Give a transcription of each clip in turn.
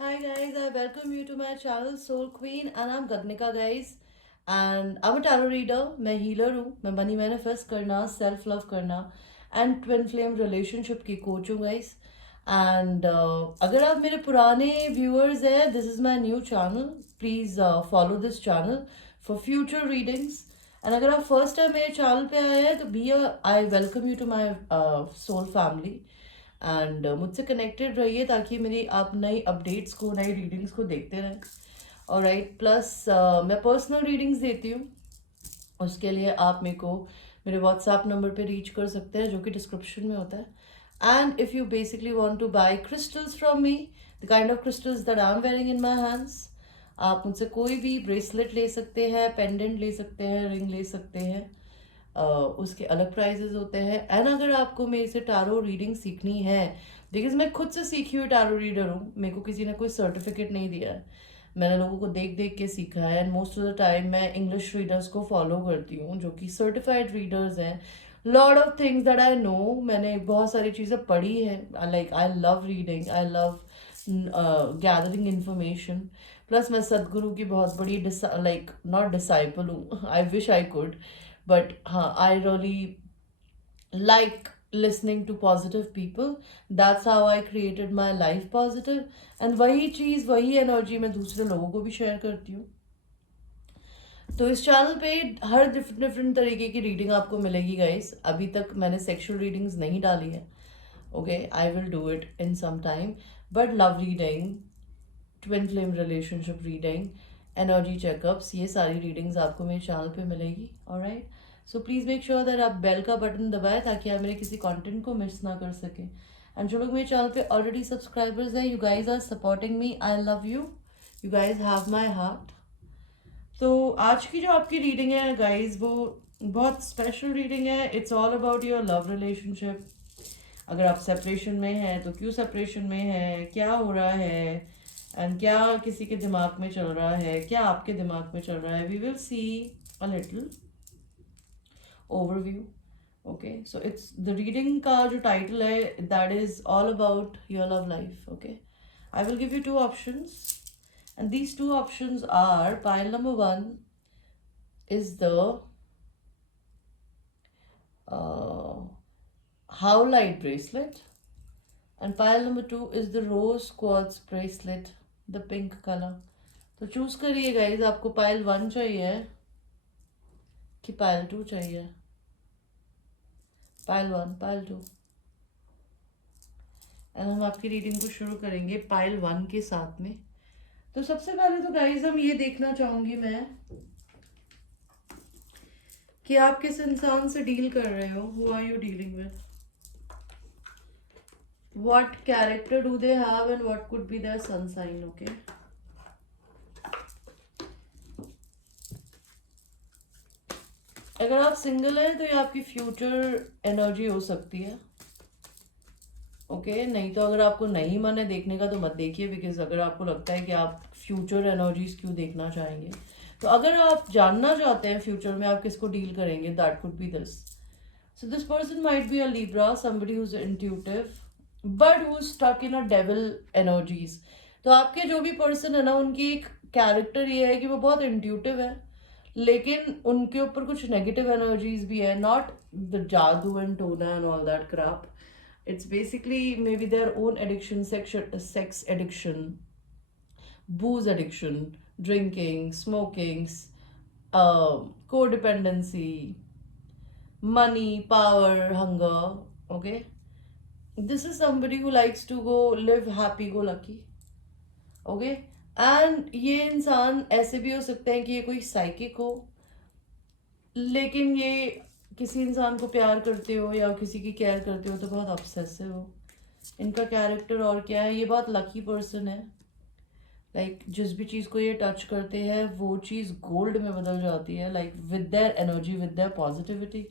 Hi guys, I welcome you to my channel Soul Queen and I'm Gagnika guys and I'm a tarot reader. मैं healer हूँ. मैं money manifest करना, self love करना and twin flame relationship की coach हूँ guys. And अगर आप मेरे पुराने viewers हैं, this is my new channel. Please follow this channel for future readings. And अगर आप first time मेरे channel पे आए हैं तो I welcome you to my soul family. And मुझसे कनेक्टेड रहिए ताकि मेरी आप नई अपडेट्स को नई रीडिंग्स को देखते रहें. और राइट प्लस मैं पर्सनल रीडिंग्स देती हूँ. उसके लिए आप मेरे को मेरे व्हाट्सएप नंबर पे रीच कर सकते हैं जो कि डिस्क्रिप्शन में होता है. And if you basically want to buy crystals from me, the kind of crystals that I am wearing in my hands, आप मुझसे कोई भी ब्रेसलेट ले सकते हैं, पेंडेंट ले सकते हैं, रिंग ले सकते हैं. उसके अलग प्राइजेस होते हैं. एंड अगर आपको मेरे से टारो रीडिंग सीखनी है, बिकॉज मैं खुद से सीखी हुई टारो रीडर हूँ, मेरे को किसी ने कोई सर्टिफिकेट नहीं दिया है, मैंने लोगों को देख देख के सीखा है. And most of the time मैं इंग्लिश रीडर्स को फॉलो करती हूँ जो कि सर्टिफाइड रीडर्स हैं. Lot of things that I know, मैंने बहुत सारी चीज़ें पढ़ी हैं. Like I love reading, I love gathering information. Plus मैं सदगुरु की बहुत बड़ी लाइक नॉट डिसाइपल हूँ. I wish I could, but हाँ, I really like listening to positive people. That's how I created my life positive. And वही चीज़ वही energy मैं दूसरे लोगों को भी शेयर करती हूँ. तो इस चैनल पे हर डिफरेंट डिफरेंट तरीके की रीडिंग आपको मिलेगी गाइस. अभी तक मैंने सेक्सुअल रीडिंग्स नहीं डाली है. Okay, I will do it in some time. But love reading, twin flame relationship reading, energy checkups, ये सारी रीडिंग्स आपको मेरे चैनल पे मिलेगी. Alright, so please make sure that आप बेल का बटन दबाएं ताकि आप मेरे किसी कंटेंट को मिस ना कर सकें. एंड जो लोग मेरे चैनल पे ऑलरेडी सब्सक्राइबर्स हैं, you guys are supporting me, I love you, you guys have my heart. तो आज की जो आपकी रीडिंग है गाइज, वो बहुत स्पेशल रीडिंग है. It's all about your love relationship. अगर आप सेपरेशन में हैं तो क्यों सेपरेशन में है, क्या हो रहा है, एंड क्या किसी के दिमाग में चल रहा है, क्या आपके दिमाग में चल रहा है. We will see a little overview. Okay, so it's the reading का जो टाइटल है, that is all about your love life. Okay, I will give you two options and these two options are pile number 1 is the uh, howlite bracelet and pile number 2 is the rose quartz bracelet, the pink color. तो choose करिए guys, आपको pile 1 चाहिए कि pile 2 चाहिए. Pile 1, pile 2. And हम आपकी reading को शुरू करेंगे पाइल 1 के साथ में. तो सबसे पहले तो गाइज हम ये देखना चाहूंगी मैं कि आप किस इंसान से डील कर रहे हो. Who are you dealing with, what character do they have and what could be their sun sign. Okay, अगर आप सिंगल हैं तो ये आपकी फ्यूचर एनर्जी हो सकती है. ओके, नहीं तो अगर आपको नहीं मन है देखने का तो मत देखिए, बिकॉज अगर आपको लगता है कि आप फ्यूचर एनर्जीज क्यों देखना चाहेंगे, तो अगर आप जानना चाहते हैं फ्यूचर में आप किसको डील करेंगे, that could B this. So this person might be a Libra, somebody who's intuitive, but who's stuck in a devil energies. तो आपके जो भी पर्सन है ना, उनकी एक कैरेक्टर ये है कि वो बहुत इंट्यूटिव है, लेकिन उनके ऊपर कुछ नेगेटिव एनर्जीज भी है. नॉट द जादू एंड टोना and all that Krebs. It's basically may be their own addiction, sex addiction, booze addiction, drinking, smoking, codependency, money, power, hunger. Okay, this is somebody who likes to go live happy go lucky. Okay, and ये इंसान ऐसे भी हो सकते हैं कि ये कोई साइकिक हो, लेकिन ये किसी इंसान को प्यार करते हो या किसी की केयर करते हो तो बहुत ऑब्सेसिव हो. इनका कैरेक्टर और क्या है, ये बहुत लकी पर्सन है. लाइक जिस भी चीज़ को ये टच करते हैं वो चीज़ गोल्ड में बदल जाती है, like with their energy, with their positivity.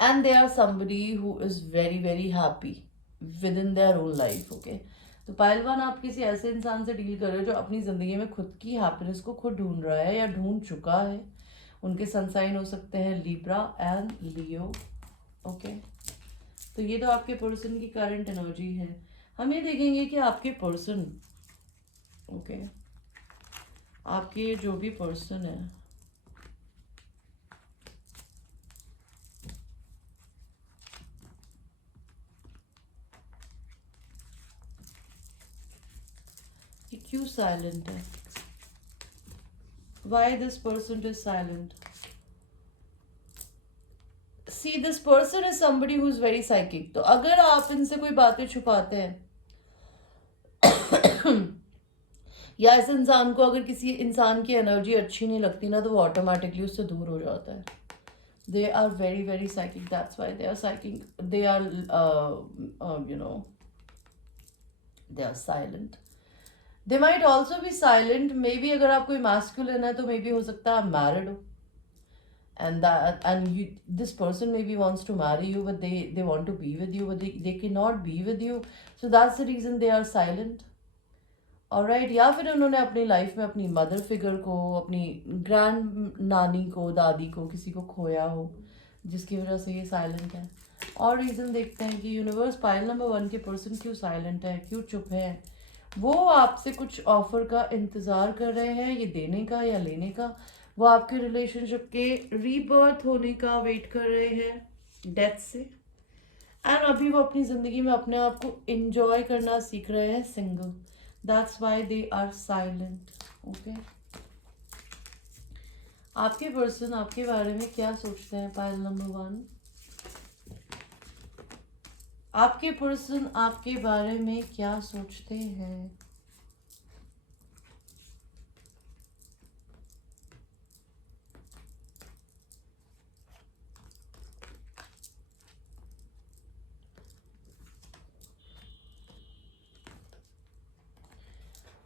and they are somebody who is very very happy within their own life. Okay, तो पायल 1 आप किसी ऐसे इंसान से डील कर रहे हो जो अपनी ज़िंदगी में खुद की हैप्पीनेस को खुद ढूंढ रहा है या ढूंढ चुका है. उनके सनसाइन हो सकते हैं लिब्रा एंड लियो. ओके, तो ये तो आपके पर्सन की करंट एनर्जी है. हम ये देखेंगे कि आपके पर्सन, ओके, आपके जो भी पर्सन है ये क्यों साइलेंट है, why this person is silent. See this person is somebody who is very psychic. तो अगर आप इनसे कोई बातें छुपाते हैं या इस इंसान को अगर किसी इंसान की एनर्जी अच्छी नहीं लगती ना, तो वो ऑटोमेटिकली उससे दूर हो जाता है. They are very very psychic, that's why they are psychic, they are you know they are silent. They might also be silent, maybe अगर आप कोई मैस्कुलिन है तो मे बी हो सकता है आप मैरिड हो, and you, this person maybe wants to marry you, but they want to be with you, but they cannot be with you, so that's the reason they are silent. Alright. या फिर उन्होंने अपनी life में अपनी mother figure को, अपनी grand नानी को, दादी को, किसी को खोया हो, जिसकी वजह से ये साइलेंट है. और रीज़न देखते हैं कि यूनिवर्स पाइल नंबर 1 के पर्सन क्यों साइलेंट है, क्यों चुप है. वो आपसे कुछ ऑफर का इंतज़ार कर रहे हैं, ये देने का या लेने का. वो आपके रिलेशनशिप के रीबर्थ होने का वेट कर रहे हैं डेथ से. एंड अभी वो अपनी ज़िंदगी में अपने आप को इंजॉय करना सीख रहे हैं single. That's why they are silent. Okay, आपके पर्सन आपके बारे में क्या सोचते हैं पाइल नंबर 1. आपके पर्सन आपके बारे में क्या सोचते हैं.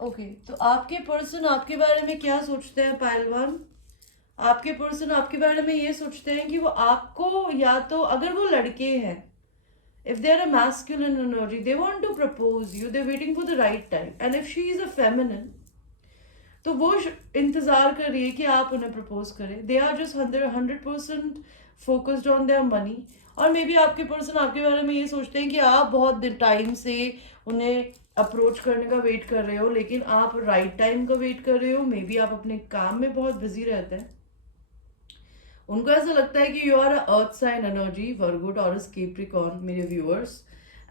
ओके, तो आपके पर्सन आपके बारे में क्या सोचते हैं पहलवान. आपके पर्सन आपके बारे में ये सोचते हैं कि वो आपको, या तो अगर वो लड़के हैं, if they are a masculine energy, they want to propose you, they're waiting for the right time. And if she is a feminine, तो वो इंतजार कर रही है कि आप उन्हें प्रपोज करें. They are just 100% focused on their money. और मे बी आपके पर्सन आपके बारे में ये सोचते हैं कि आप बहुत टाइम से उन्हें अप्रोच करने का वेट कर रहे हो, लेकिन आप राइट टाइम का वेट कर रहे हो. मे बी आप अपने काम में बहुत बिजी रहते हैं. उनको ऐसा लगता है कि you are earth sign energy, Virgo, Taurus, Capricorn, मेरे व्यूअर्स.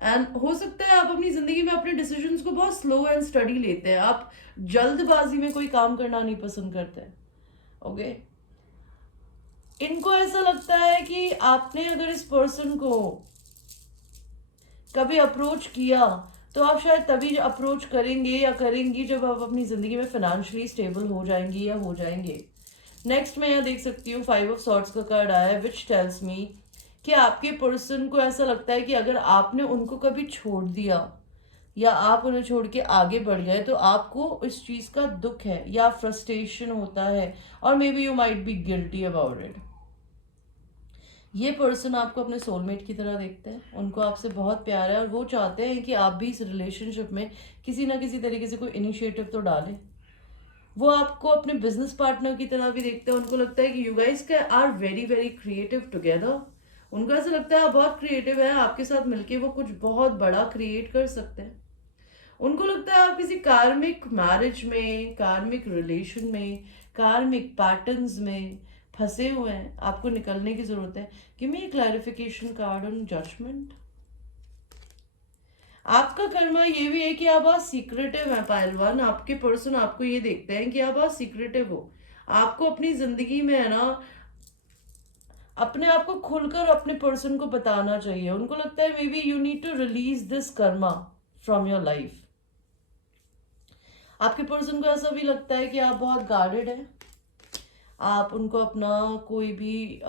एंड हो सकता है आप अपनी जिंदगी में अपने डिसीजंस को बहुत स्लो एंड स्टडी लेते हैं. आप जल्दबाजी में कोई काम करना नहीं पसंद करते. ओके, इनको ऐसा लगता है कि आपने अगर इस पर्सन को कभी अप्रोच किया तो आप शायद तभी अप्रोच करेंगे या करेंगी जब आप अपनी जिंदगी में फाइनेंशियली स्टेबल हो जाएंगी या हो जाएंगे. नेक्स्ट मैं यहाँ देख सकती हूँ 5 ऑफ सॉर्ड्स का कार्ड आया है, विच टेल्स मी कि आपके पर्सन को ऐसा लगता है कि अगर आपने उनको कभी छोड़ दिया या आप उन्हें छोड़ के आगे बढ़ गए तो आपको इस चीज़ का दुख है या फ्रस्ट्रेशन होता है, और maybe you might be guilty about it. ये पर्सन आपको अपने सोलमेट की तरह देखते हैं, उनको आपसे बहुत प्यार है और वो चाहते हैं कि आप भी इस रिलेशनशिप में किसी ना किसी तरीके से कोई इनिशिएटिव तो डालें. वो आपको अपने बिजनेस पार्टनर की तरह भी देखते हैं. उनको लगता है कि यू गाइस के are very very creative together. उनको ऐसा लगता है आप बहुत क्रिएटिव हैं, आपके साथ मिलके वो कुछ बहुत बड़ा क्रिएट कर सकते हैं. उनको लगता है आप किसी कार्मिक मैरिज में, कार्मिक रिलेशन में, कार्मिक पैटर्न्स में फंसे हुए हैं, आपको निकलने की जरूरत है. Give me a clarification card on judgement. आपका कर्मा ये भी है कि आप बहुत सीक्रेटिव हैं पहलवान. आपके पर्सन आपको ये देखते हैं कि आप बहुत सीक्रेटिव हो. आपको अपनी जिंदगी में है ना अपने आप को खुलकर अपने पर्सन को बताना चाहिए. उनको लगता है maybe you need to release this karma from your life. आपके पर्सन को ऐसा भी लगता है कि आप बहुत गार्डेड हैं. आप उनको अपना कोई भी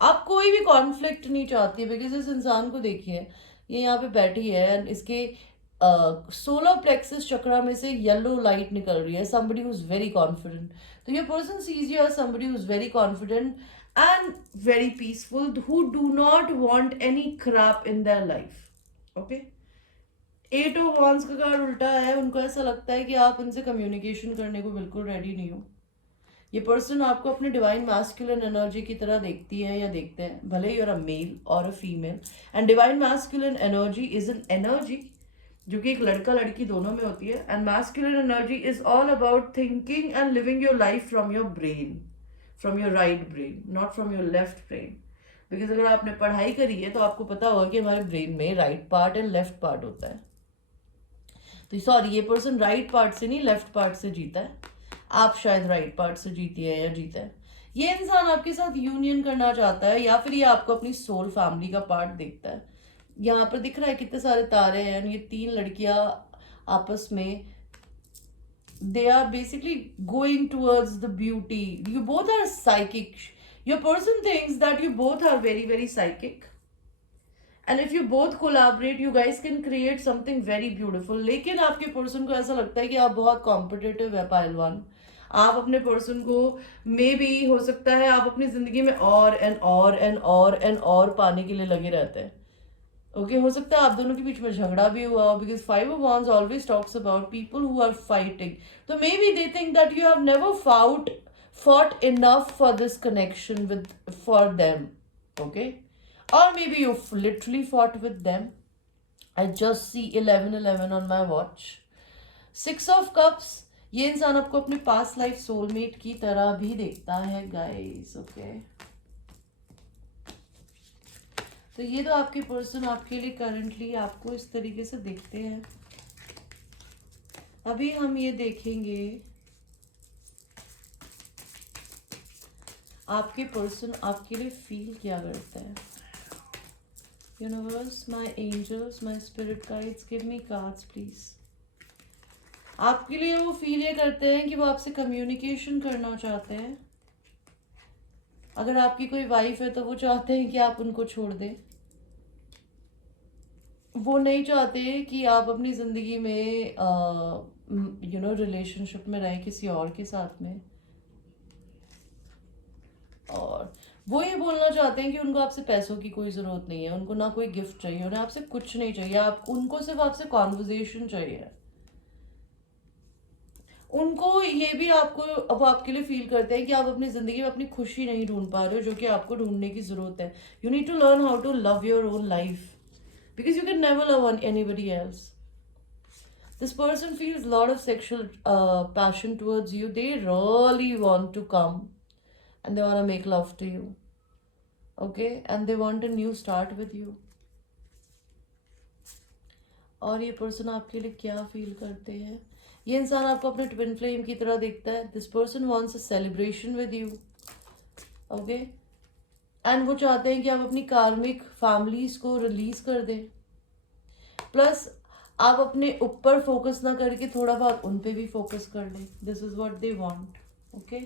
आप कोई भी कॉन्फ्लिक्ट नहीं चाहती. बिकॉज इस इंसान को देखिए, ये यहाँ पे बैठी है एंड इसके सोलर प्लेक्सस चक्रा में से येलो लाइट निकल रही है. somebody who is very confident. तो ये person sees you as somebody who is very confident and very peaceful, who do not want any crap in their life. Okay? 8 of Wands का card उल्टा है. उनको ऐसा लगता है कि आप उनसे कम्युनिकेशन करने को बिल्कुल रेडी नहीं हो. ये पर्सन आपको अपने डिवाइन मैस्कुलिन एनर्जी की तरह देखती है या देखते हैं, भले यू आर अ मेल और a female. And divine masculine energy is an energy जो कि एक लड़का लड़की दोनों में होती है. And masculine energy is all about thinking and living your life from your brain, from your right brain, not from your left brain. Because अगर आपने पढ़ाई करी है तो आपको पता होगा कि हमारे ब्रेन में right part and left part होता है. तो सॉरी, ये पर्सन राइट पार्ट से नहीं लेफ्ट पार्ट से जीता है. आप शायद राइट पार्ट से जीती है या जीता है. ये इंसान आपके साथ यूनियन करना चाहता है या फिर ये आपको अपनी सोल फैमिली का पार्ट देखता है. यहाँ पर दिख रहा है कितने सारे तारे हैं. ये 3 लड़कियां आपस में, they are basically going towards the beauty. You both are psychic. Your person thinks that you both are very, very psychic. And if you both collaborate, you guys can create something very beautiful. लेकिन आपके person को ऐसा लगता है कि आप बहुत competitive है पहलवान. आप अपने पर्सन को मे बी हो सकता है आप अपनी जिंदगी में और एंड और एंड और एंड और पाने के लिए लगे रहते हैं. ओके, हो सकता है आप दोनों के बीच में झगड़ा भी हुआ हो, because 5 of Wands always talks about people who are fighting. तो maybe they think that you have never fought enough for this connection with for them. Okay, or maybe you literally fought with them. I just see 11 on my watch. 6 of Cups. ये इंसान आपको अपने past life soulmate की तरह भी देखता है guys. Okay, तो ये तो आपके पर्सन आपके लिए करंटली आपको इस तरीके से देखते हैं. अभी हम ये देखेंगे आपके पर्सन आपके लिए फील क्या करता है. Universe, my angels, my spirit guides, give me cards please. आपके लिए वो फील ये करते हैं कि वो आपसे कम्युनिकेशन करना चाहते हैं. अगर आपकी कोई वाइफ है तो वो चाहते हैं कि आप उनको छोड़ दें. वो नहीं चाहते कि आप अपनी ज़िंदगी में रिलेशनशिप में रहें किसी और के साथ में. और वो ये बोलना चाहते हैं कि उनको आपसे पैसों की कोई ज़रूरत नहीं है, उनको ना कोई गिफ्ट चाहिए, उन्हें आपसे कुछ नहीं चाहिए. आप उनको सिर्फ आपसे कॉन्वर्जेशन चाहिए. उनको ये भी आपको, अब आपके लिए फील करते हैं कि आप अपनी ज़िंदगी में अपनी खुशी नहीं ढूंढ पा रहे हो, जो कि आपको ढूंढने की ज़रूरत है. You need to learn how to love your own life, because you can never love anybody else. This person feels a lot of sexual passion towards you. They really want to come and they want to make love to you. Okay, and they want a new start with you. और ये person आपके लिए क्या feel करते हैं. ये इंसान आपको अपने ट्विन फ्लेम की तरह देखता है. This person wants a celebration with you. Okay, and वो चाहते हैं कि आप अपनी कार्मिक फैमिलीज को रिलीज कर दें. प्लस आप अपने ऊपर फोकस ना करके थोड़ा बहुत उन पे भी फोकस कर लें. This is what they want. Okay,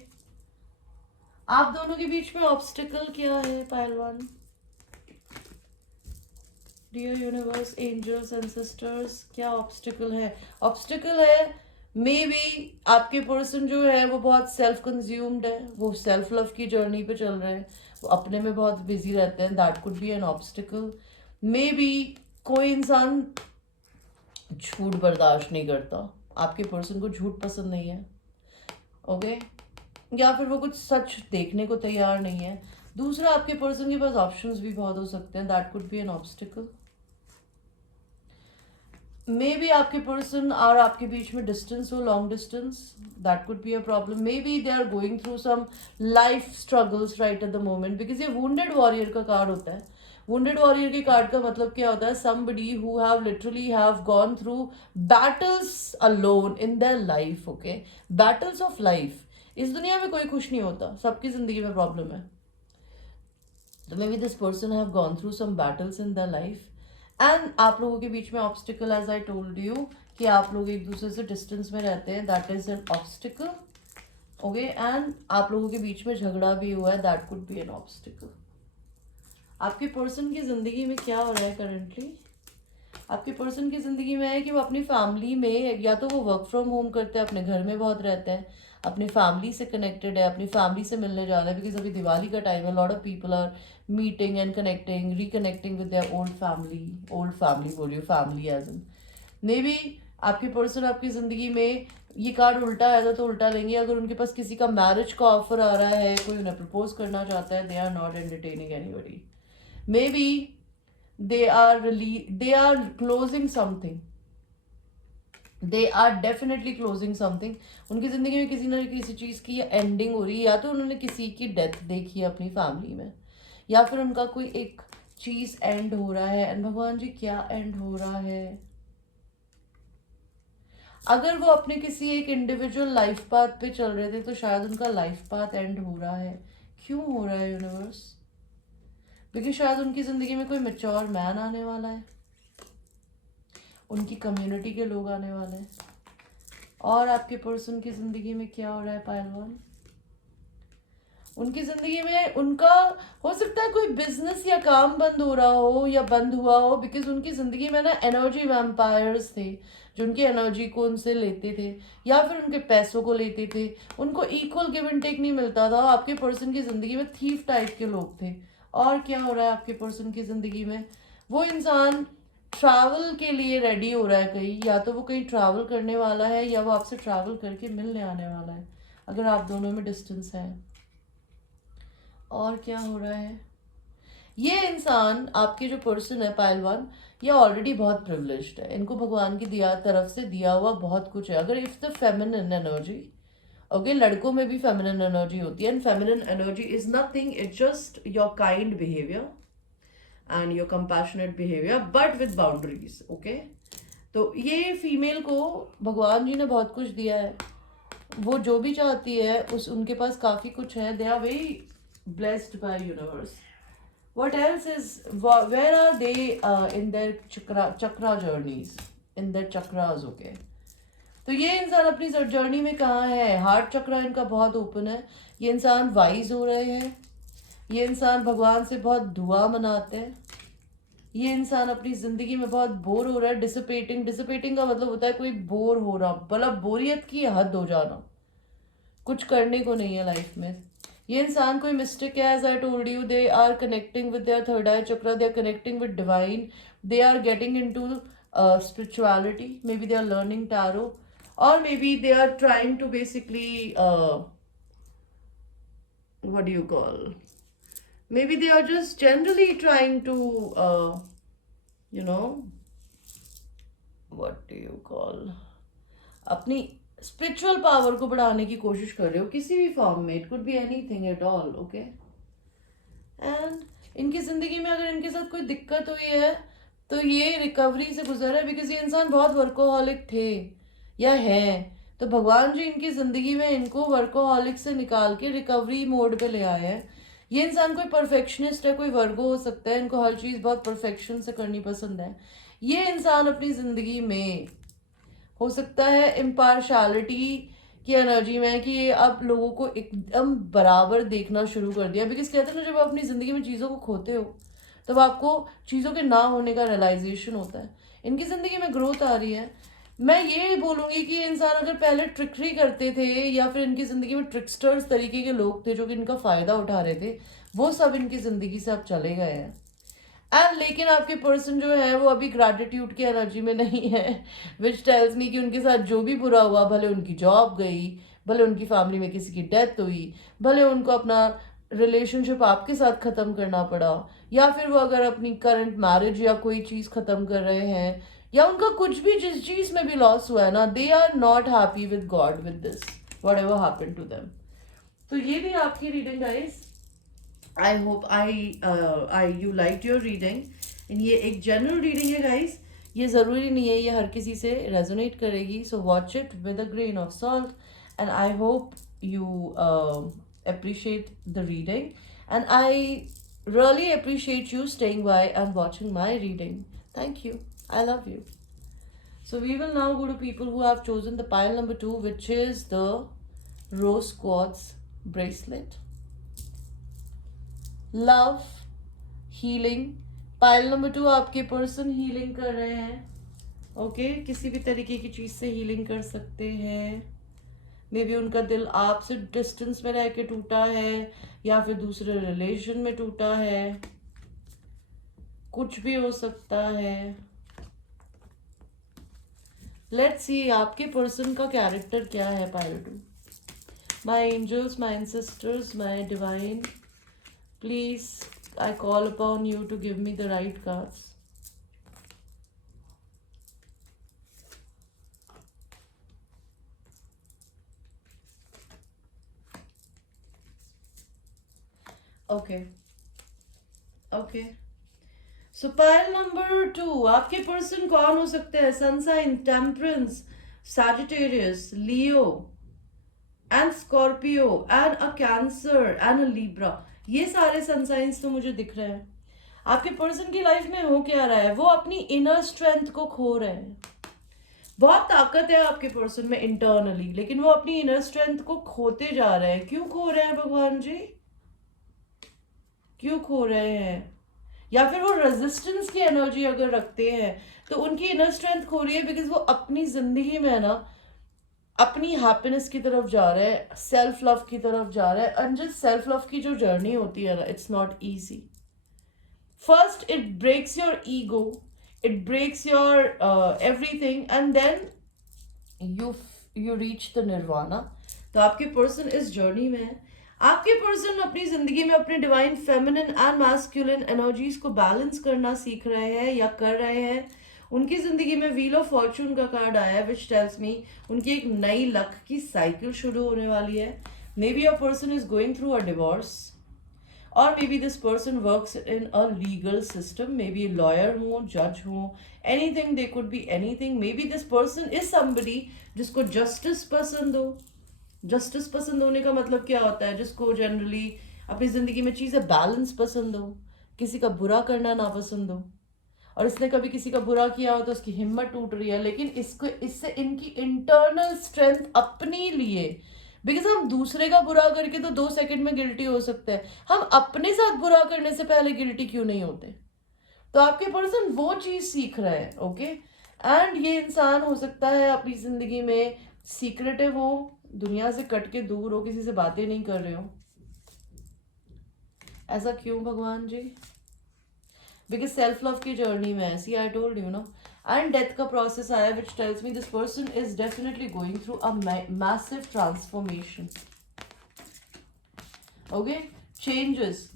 आप दोनों के बीच में ऑब्स्टिकल क्या है पहलवान. Dear universe, angels and sisters, क्या ऑब्स्टिकल है. ऑब्स्टिकल है मे बी आपके पर्सन जो है वो बहुत सेल्फ कंज्यूम्ड है. वो सेल्फ लव की जर्नी पे चल रहे हैं. वो अपने में बहुत बिजी रहते हैं. That could be an obstacle. May be कोई इंसान झूठ बर्दाश्त नहीं करता. आपके पर्सन को झूठ पसंद नहीं है. ओके, या फिर वो कुछ सच देखने को तैयार नहीं है. दूसरा, आपके पर्सन के पास ऑप्शंस भी बहुत हो सकते हैं. That could be an obstacle. Maybe आपके पर्सन और आपके बीच में डिस्टेंस हो, long distance. That could be a problem. Maybe they are going through some life struggles right at the moment, because ये वुंडेड वॉरियर का card होता है. वुंडेड वॉरियर के कार्ड का मतलब क्या होता है. Somebody who have literally have gone through battles alone in their life. Okay, battles of life. इस दुनिया में कोई खुश नहीं होता, सबकी जिंदगी में प्रॉब्लम है. तो maybe this person have gone through some battles in their life. And आप लोगों के बीच में obstacle, as I told you, कि आप लोग एक दूसरे से डिस्टेंस में रहते हैं. That is an obstacle. Okay, and आप लोगों के बीच में झगड़ा भी हुआ है. That could be an obstacle. आपके पर्सन की ज़िंदगी में क्या हो रहा है करंटली. आपके पर्सन की ज़िंदगी में है कि वो अपनी फैमिली में, या तो वो वर्क फ्रॉम होम करते हैं, अपने घर में बहुत रहते हैं, अपने फैमिली से कनेक्टेड है, अपनी फैमिली से मिलने जा रहा है. बिकॉज अभी दिवाली का टाइम है. Lot of people are meeting and connecting, reconnecting with their old family बोलिए, family as in. Maybe आपके पर्सन आपकी ज़िंदगी में, ये कार्ड उल्टा आया था तो उल्टा लेंगे. अगर उनके पास किसी का मैरिज का ऑफर आ रहा है, कोई उन्हें प्रपोज करना चाहता है, they are not entertaining anybody. Maybe they are closing something. They are definitely closing something. उनकी ज़िंदगी में किसी न किसी चीज़ की एंडिंग हो रही है, या तो उन्होंने किसी की डेथ देखी है अपनी फैमिली में, या फिर उनका कोई एक चीज़ एंड हो रहा है। एंड भगवान जी क्या एंड हो रहा है? अगर वो अपने किसी एक इंडिविजुअल लाइफ पाथ पे चल रहे थे तो शायद उनका लाइफ पाथ एंड हो रहा है। क्यों हो रहा है यूनिवर्स? क्योंकि शायद उनकी ज़िंदगी में कोई मैच्योर मैन आने वाला है, उनकी कम्युनिटी के लोग आने वाले हैं। और आपके पर्सन की ज़िंदगी में क्या हो रहा है पहलवान? उनकी ज़िंदगी में उनका हो सकता है कोई बिजनेस या काम बंद हो रहा हो या बंद हुआ हो, बिकॉज उनकी ज़िंदगी में ना एनर्जी वैम्पायर्स थे जो उनकी एनर्जी को उनसे लेते थे, या फिर उनके पैसों को लेते थे। उनको इक्वल गिव एंड टेक नहीं मिलता था। आपके पर्सन की ज़िंदगी में थीफ टाइप के लोग थे। और क्या हो रहा है आपके पर्सन की ज़िंदगी में? वो इंसान ट्रैवल के लिए रेडी हो रहा है कहीं, या तो वो कहीं ट्रैवल करने वाला है या वो आपसे ट्रैवल करके मिलने आने वाला है, अगर आप दोनों में डिस्टेंस है। और क्या हो रहा है? ये इंसान आपके जो पर्सन है पहलवान, ये ऑलरेडी बहुत प्रिविलेज्ड है। इनको भगवान की दिया तरफ से दिया हुआ बहुत कुछ है। अगर if the feminine energy, okay, लड़कों में भी फेमिनिन एनर्जी होती है, and feminine energy is nothing, it's just your kind behaviour and your compassionate behaviour but with boundaries, okay. तो ये फीमेल को भगवान जी ने बहुत कुछ दिया है। वो जो भी चाहती है उस उनके पास काफ़ी कुछ है। They are very blessed by universe. What else is, where are they in their chakra journeys, in their chakras, okay? तो ये इंसान अपनी जर्नी में कहाँ है? हार्ट चक्रा इनका बहुत ओपन है। ये इंसान वाइज हो रहे हैं। ये इंसान भगवान से बहुत दुआ मनाते हैं। ये इंसान अपनी जिंदगी में बहुत बोर हो रहा है। डिसिपेटिंग, डिसिपेटिंग का मतलब होता है कोई बोर हो रहा, मतलब बोरियत की हद हो जाना, कुछ करने को नहीं है लाइफ में। ये इंसान कोई मिस्टेक है, as I told you, they are connecting with their third eye chakra, they are connecting with divine, they are getting into spirituality, maybe they are learning tarot, or maybe they are trying to basically what do you call, maybe they are just generally trying to you know what do you call, अपनी spiritual power को बढ़ाने की कोशिश कर रहे हो किसी भी फॉर्म में। It could be anything at all, okay. And इनकी ज़िंदगी में अगर इनके साथ कोई दिक्कत हुई है तो ये रिकवरी से गुजर है, बिकॉज ये इंसान बहुत वर्कोहॉलिक थे या हैं। तो भगवान जी इनकी ज़िंदगी में इनको वर्कोहॉलिक से निकाल के रिकवरी मोड पे ले आए हैं। ये इंसान कोई परफेक्शनिस्ट है, कोई वर्गो हो सकता है, इनको हर चीज़ बहुत परफेक्शन से करनी पसंद है। ये इंसान अपनी ज़िंदगी में हो सकता है इम्पार्शलिटी की एनर्जी में है कि ये अब लोगों को एकदम बराबर देखना शुरू कर दिया। बिकॉज कहते हैं ना, जब आप अपनी ज़िंदगी में चीज़ों को खोते हो तब आपको चीज़ों के ना होने का रियलाइजेशन होता है। इनकी ज़िंदगी में ग्रोथ आ रही है। मैं ये बोलूँगी कि ये इंसान अगर पहले ट्रिकरी करते थे या फिर इनकी ज़िंदगी में ट्रिकस्टर्स तरीके के लोग थे जो कि इनका फ़ायदा उठा रहे थे, वो सब इनकी ज़िंदगी से अब चले गए हैं। एंड लेकिन आपके पर्सन जो है वो अभी ग्रैटिट्यूड की एनर्जी में नहीं है, विच टेल्स मी कि उनके साथ जो भी बुरा हुआ, भले उनकी जॉब गई, भले उनकी फैमिली में किसी की डेथ हुई, भले उनको अपना रिलेशनशिप आपके साथ ख़त्म करना पड़ा, या फिर वो अगर अपनी करंट मैरिज या कोई चीज़ ख़त्म कर रहे हैं, या उनका कुछ भी जिस चीज़ में भी लॉस हुआ है ना, they are not happy with God with this whatever happen to them. तो ये भी आपकी reading guys. I hope I you like your reading. And ये एक जनरल रीडिंग है गाइस, ये ज़रूरी नहीं है ये हर किसी से रेजोनेट करेगी। So watch it with a grain of salt, and I hope you appreciate the reading, and I really appreciate you staying by and watching my reading. Thank you. I love you. So we will now go to people who have chosen the pile number 2, which is the rose quartz bracelet. Love, healing. Pile number 2 आपके person healing कर रहे हैं, okay. किसी भी तरीके की चीज़ से healing कर सकते हैं। मे बी उनका दिल आपसे डिस्टेंस में रह के टूटा है, या फिर दूसरे रिलेशन में टूटा है, कुछ भी हो सकता है। लेट्स सी आपके पर्सन का कैरेक्टर क्या है। Pile 2, my angels, my ancestors, my divine, please, I call upon you to give me the right cards. Okay okay, so pile number 2, आपके पर्सन कौन हो सकते हैं? Sun sign, temperance, Sagittarius, Leo and Scorpio and a Cancer and a Libra. ये सारे सन science तो मुझे दिख रहे हैं। आपके पर्सन की लाइफ में हो क्या रहा है? वो अपनी इनर स्ट्रेंथ को खो रहे हैं। बहुत ताकत है आपके पर्सन में इंटरनली, लेकिन वो अपनी इनर स्ट्रेंथ को खोते जा रहे हैं। क्यों खो रहे हैं भगवान जी? क्यों खो रहे हैं? या फिर वो रेजिस्टेंस की एनर्जी अगर रखते हैं तो उनकी इनर स्ट्रेंथ खो रही है, बिकॉज वो अपनी जिंदगी में ना अपनी हैप्पीनेस की तरफ जा रहे हैं, सेल्फ लव की तरफ जा रहे हैं। एंड जिस सेल्फ लव की जो जर्नी होती है ना, it's not easy. First it breaks your ego, it breaks your everything, and then you you reach the nirvana. तो आपके पर्सन इस जर्नी में है। आपके पर्सन अपनी जिंदगी में अपने divine feminine and masculine energies को बैलेंस करना सीख रहे हैं या कर रहे हैं। उनकी जिंदगी में व्हील ऑफ फॉर्चून का कार्ड आया है, विच टेल्स मी उनकी एक नई लक की साइकिल शुरू होने वाली है। Maybe a person is going through a divorce, और maybe this person works in a legal system, maybe lawyer हो, जज हो, anything, they could be anything. Maybe this person is somebody जिसको justice पसंद हो। Justice पसंद होने का मतलब क्या होता है? जिसको जनरली अपनी जिंदगी में चीजें बैलेंस पसंद हो, किसी का बुरा करना ना पसंद हो। और इसने कभी किसी का बुरा किया हो तो उसकी हिम्मत टूट रही है, लेकिन इसको इससे इनकी इंटरनल स्ट्रेंथ अपने लिए, बिकॉज हम दूसरे का बुरा करके तो 2 सेकंड में गिल्टी हो सकते हैं, हम अपने साथ बुरा करने से पहले गिल्टी क्यों नहीं होते? तो आपके पर्सन वो चीज सीख रहे हैं। ओके, एंड ये इंसान हो सकता है अपनी जिंदगी में सीक्रेटिव हो, दुनिया से कट के दूर हो, किसी से बातें नहीं कर रहे हो। ऐसा क्यों भगवान जी? बिकॉज सेल्फ लव की जर्नी में है। See I told you no. And death का प्रोसेस आया, which tells me this person is definitely going through a massive transformation. Okay, changes.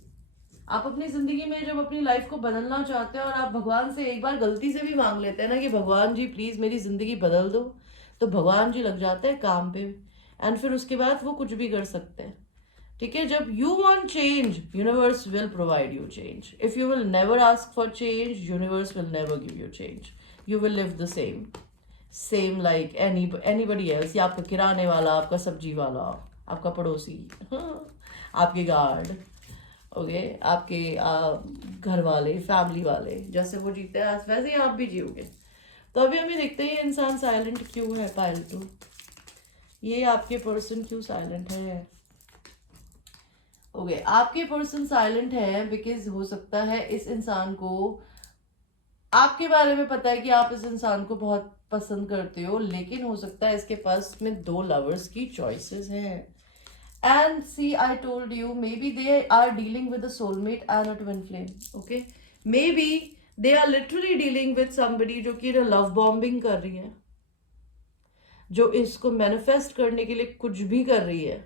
आप अपनी जिंदगी में जब अपनी लाइफ को बदलना चाहते हैं और आप भगवान से एक बार गलती से भी मांग लेते हैं ना कि भगवान जी प्लीज मेरी जिंदगी बदल दो, तो भगवान जी लग जाते हैं काम पे, एंड फिर उसके बाद वो कुछ भी कर सकते हैं। ठीक है, जब you want change, universe will provide you change. If you will never ask for change, universe will never give you change. You will live the same, same like anybody else. या आपका किराने वाला, आपका सब्जी वाला, आपका पड़ोसी, आपके गार्ड, ओके, आपके घर वाले, फैमिली वाले, जैसे वो जीते हैं वैसे ही आप भी जियोगे। तो अभी हमें देखते हैं ये इंसान साइलेंट क्यों है। पाइल 2, ये आपके पर्सन क्यों साइलेंट है? ओके, आपके पर्सन साइलेंट है बिकॉज हो सकता है इस इंसान को आपके बारे में पता है कि आप इस इंसान को बहुत पसंद करते हो, लेकिन हो सकता है इसके पास में 2 लवर्स की चॉइसेस हैं। And see, I told you, maybe they are dealing with a soulmate and a twin flame. Okay, maybe they are literally dealing with somebody जो कि लव बॉम्बिंग कर रही है, जो इसको मैनिफेस्ट करने के लिए कुछ भी कर रही है।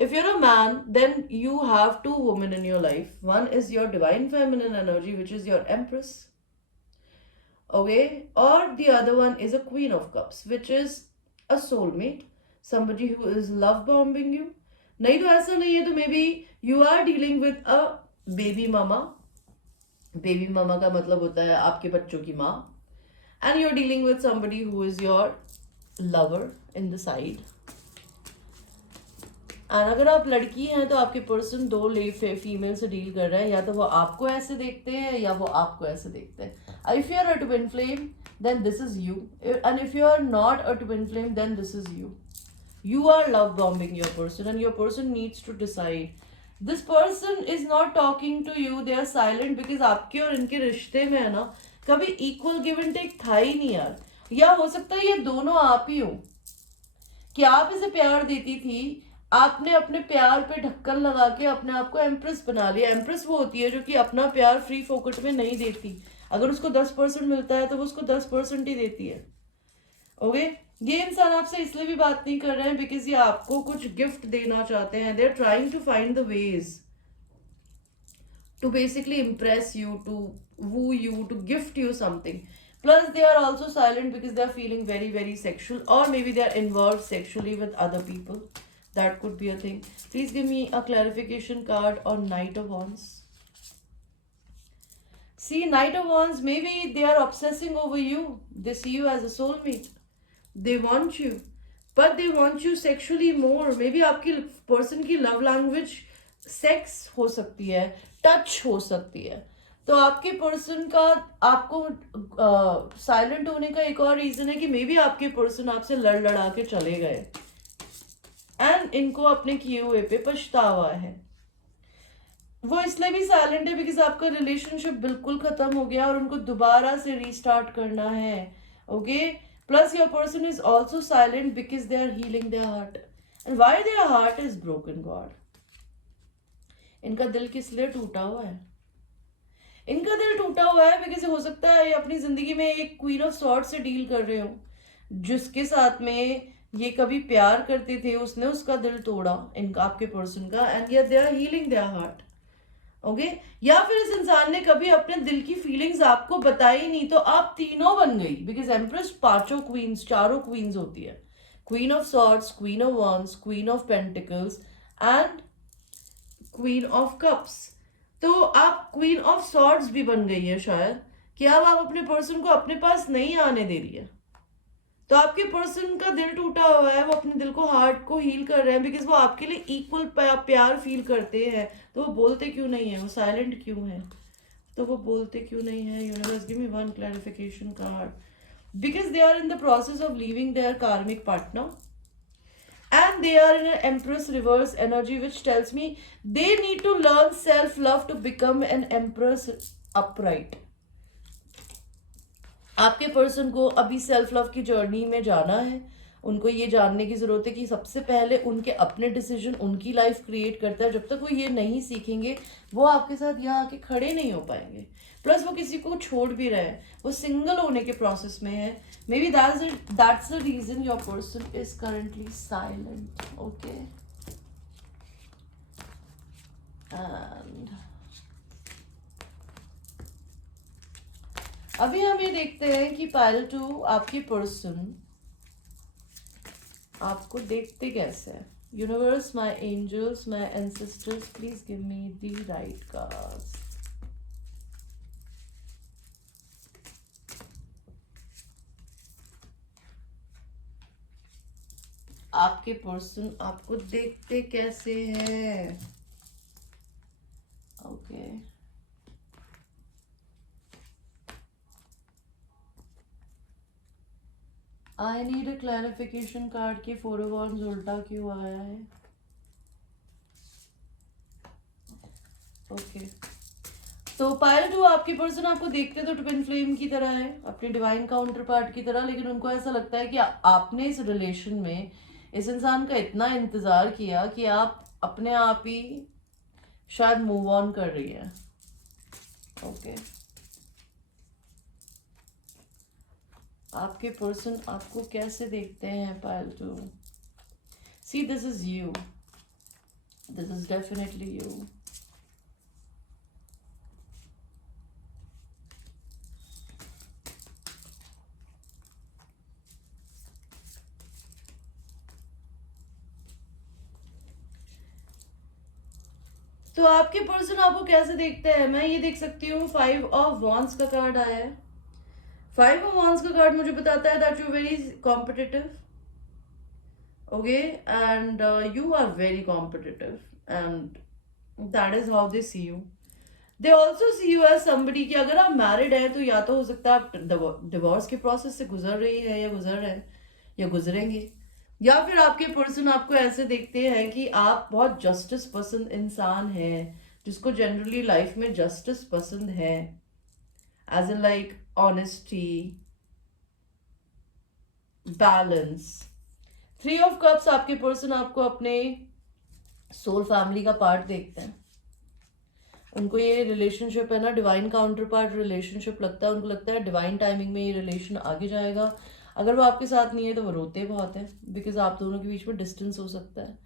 If you're a man, then you have 2 women in your life. One is your divine feminine energy, which is your empress. Okay, or the other one is a queen of cups, which is a soulmate, somebody who is love bombing you. नहीं तो ऐसा नहीं है, तो maybe you are dealing with a baby mama. Baby mama का मतलब होता है आपके बच्चों की माँ। And you are dealing with somebody who is your lover in the side. And अगर आप लड़की हैं तो आपके पर्सन 2 फीमेल से डील कर रहे हैं, या तो वो आपको ऐसे देखते हैं या वो आपको ऐसे देखते हैं। If you are a twin flame, then this is you, and if you are not a twin flame, then this is you. You are love bombing your person, and your person needs to decide. This person is not talking to you, they are silent because आपके और इनके रिश्ते में है ना, कभी equal give and take था ही नहीं यार। या हो सकता है ये दोनों आप ही हो, कि आप इसे प्यार देती थी, आपने अपने प्यार पे ढक्कन लगा के अपने आप को एम्प्रेस बना लिया। एम्प्रेस वो होती है जो कि अपना प्यार फ्री फोकट में नहीं देती। अगर उसको 10% मिलता है तो वो उसको 10% ही देती है। ओके, ये इंसान आपसे इसलिए भी बात नहीं कर रहे हैं बिकॉज ये आपको कुछ गिफ्ट देना चाहते हैं। They are trying to find the ways to basically impress you, to woo you, to gift you something. Plus, they are also silent because they are feeling very, very sexual, or maybe they are involved sexually with other people. That could be a thing. Please give me a clarification card on Knight of Wands. See, Knight of Wands, maybe they are obsessing over you. They see you as a soulmate. They want you, but they want you sexually more. Maybe आपकी person की love language sex हो सकती है, touch हो सकती है. तो आपके पर्सन का आपको साइलेंट होने का एक और रीजन है कि मे बी आपके पर्सन आपसे लड़ लड़ा के चले गए एंड इनको अपने किए हुए पे पछतावा है. वो इसलिए भी साइलेंट है बिकॉज आपका रिलेशनशिप बिल्कुल खत्म हो गया और उनको दोबारा से रीस्टार्ट करना है. Okay, plus your person is also silent because they are healing their heart. And why their heart is broken God. इनका दिल किस लिए टूटा हुआ है? इनका दिल टूटा हुआ है बिकॉज हो सकता है अपनी जिंदगी में एक क्वीन ऑफ सॉर्ड से डील कर रहे हो जिसके साथ में ये कभी प्यार करते थे, उसने उसका दिल तोड़ा इनका आपके पर्सन का and yet they are healing their heart. Okay, या फिर इस इंसान ने कभी अपने दिल की फीलिंग्स आपको बताई नहीं तो आप तीनों बन गई बिकॉज एम्प्रेस पांचों क्वींस, चारों क्वींस होती है. Queen of swords, queen of wands, queen of pentacles and queen of cups. तो आप क्वीन ऑफ सॉर्ड्स भी बन गई है शायद कि अब आप अपने पर्सन को अपने पास नहीं आने दे रही है. तो आपके पर्सन का दिल टूटा हुआ है, वो अपने दिल को, हार्ट को हील कर रहे हैं बिकॉज वो आपके लिए इक्वल प्यार फील करते हैं. तो वो बोलते क्यों नहीं है? वो साइलेंट क्यों है? तो वो बोलते क्यों नहीं है? Universe give me one clarification card. Because they are in the process of leaving their karmic partner and they are in an empress reverse energy which tells me they need to learn self love to become an empress upright. आपके person को अभी self love की journey में जाना है. उनको ये जानने की जरूरत है कि सबसे पहले उनके अपने डिसीजन उनकी लाइफ क्रिएट करता है. जब तक वो ये नहीं सीखेंगे वो आपके साथ यहाँ आके खड़े नहीं हो पाएंगे. प्लस वो किसी को छोड़ भी रहे हैं, वो सिंगल होने के प्रोसेस में है. Maybe that's the reason your person is currently silent. Okay, and अभी हम ये देखते हैं कि पायल 2 आपके पर्सन आपको देखते कैसे है. Universe, my angels, my ancestors, please give me the right cards. आपके पर्सन आपको देखते कैसे हैं? Okay, I need a clarification card की 4 ऑफ wands उल्टा क्यों आया है? ओके, तो पायल 2 आपके पर्सन आपको देखते तो ट्विन फ्लेम की तरह है, अपने डिवाइन काउंटर पार्ट की तरह. लेकिन उनको ऐसा लगता है कि आपने इस रिलेशन में इस इंसान का इतना इंतजार किया कि आप अपने आप ही शायद मूव ऑन कर रही है. ओके, आपके पर्सन आपको कैसे देखते हैं Payal 2? See, this is you, this is definitely you. तो आपके पर्सन आपको कैसे देखते हैं? मैं ये देख सकती हूँ 5 ऑफ wands का कार्ड आया है. 5 ऑफ wands का कार्ड मुझे बताता है that you very competitive. Okay, and you are very competitive and that is how they see you. They also see you as somebody कि अगर आप मैरिड हैं तो या तो हो सकता है आप डिवोर्स के प्रोसेस से गुजर रही है या गुजर रहे हैं या गुजरेंगे, या फिर आपके पर्सन आपको ऐसे देखते हैं कि आप बहुत जस्टिस पसंद इंसान हैं जिसको जनरली लाइफ में जस्टिस पसंद है, as in like honesty, balance. 3 of cups आपके पर्सन आपको अपने सोल फैमिली का पार्ट देखते हैं. उनको ये रिलेशनशिप है ना, डिवाइन काउंटर पार्ट रिलेशनशिप लगता है. उनको लगता है डिवाइन टाइमिंग में ये रिलेशन आगे जाएगा. अगर वो आपके साथ नहीं है तो वो रोते बहुत है बिकॉज आप दोनों के बीच में डिस्टेंस हो सकता है.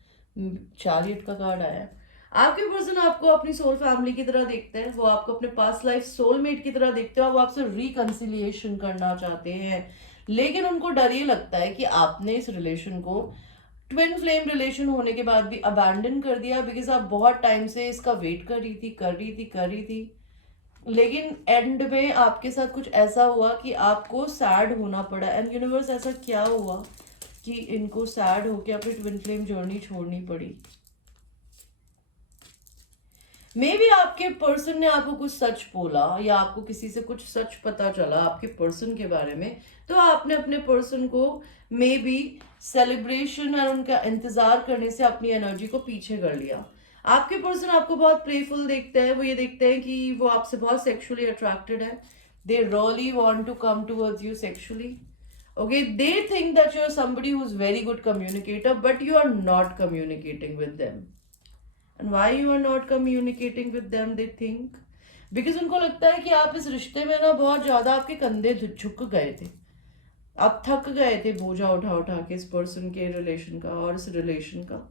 चैरियट का कार्ड आया है. आपके पर्सन आपको अपनी सोल फैमिली की तरह देखते हैं, वो आपको अपने पास्ट लाइफ सोलमेट की तरह देखते हैं, वो आपसे रिकंसिलिएशन करना चाहते हैं. लेकिन उनको डर ये लगता है कि आपने इस रिलेशन को ट्विन फ्लेम रिलेशन होने के बाद भी अबैंडन कर दिया बिकॉज आप बहुत टाइम से इसका वेट कर रही थी, लेकिन एंड में आपके साथ कुछ ऐसा हुआ कि आपको सैड होना पड़ा। एंड यूनिवर्स, ऐसा क्या हुआ कि इनको सैड होके अपनी ट्विन फ्लेम जर्नी छोड़नी पड़ी? मे बी आपके पर्सन ने आपको कुछ सच बोला या आपको किसी से कुछ सच पता चला आपके पर्सन के बारे में, तो आपने अपने पर्सन को मे बी सेलिब्रेशन और उनका इंतजार करने से अपनी एनर्जी को पीछे कर लिया। आपके पर्सन आपको बहुत प्रेफुल देखते हैं, वो ये देखते हैं कि वो आपसे बहुत सेक्सुअली अट्रैक्टेड है, they really want to come towards you sexually. Okay, they think that you're somebody who's very good communicator, but you are not communicating with them. And why you are not communicating with them, they think? Because उनको लगता है कि आप इस रिश्ते में ना बहुत ज्यादा आपके कंधे झुक गए थे, आप थक गए थे बोझा उठा उठा के इस पर्सन के रिलेशन का और इस रिलेशन का।